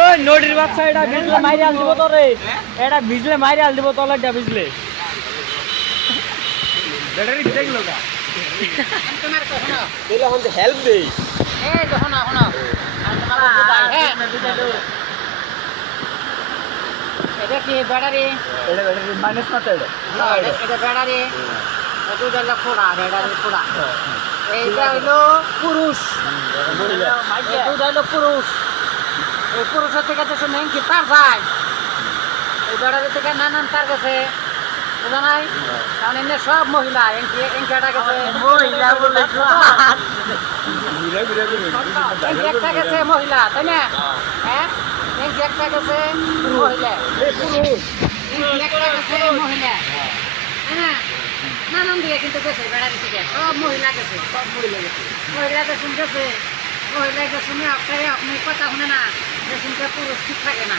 ওই নদীর বাচ্চা এটা ভিজলে মাইরে আল দিব তোরে, এটা ভিজলে মাইরে আল দিব তলাটা ভিজলে। ব্যাটারি দেখলো গা তোমার তো শোনো দিলে হন হেল্প দেই এই তো শোনো শোনো আর তোমার বুঝাই হ্যাঁ এটা কি ব্যাটারি, এটা ব্যাটারি মাইনাস কত এটা এটা ব্যাটারি এটা হলো খোড়া, ব্যাটারি খোড়া। এইটা হলো পুরুষ, এটা হলো পুরুষ। এই পুরুষের থেকে তো নেই কি তার যায়, এই ব্যাটারি থেকে নানান তার গেছে বুঝা নাই, কারণ এমনি সব মহিলা এনকাটা গেছে মহিলা বলে একটা গেছে মহিলা তাই না, হ্যাঁ একটা গেছে মহিলা পুরুষ, একটা গেছে মহিলা হ্যাঁ নানান দিকে কিন্তু গেছে বেড়ারি থেকে সব মহিলা গেছে, সব মহিলা গেছে, মহিলা গেছে গেছে মহিলা গেছে আপনার আপনি কথা শুনে না গেছে পুরুষ ঠিক থাকে না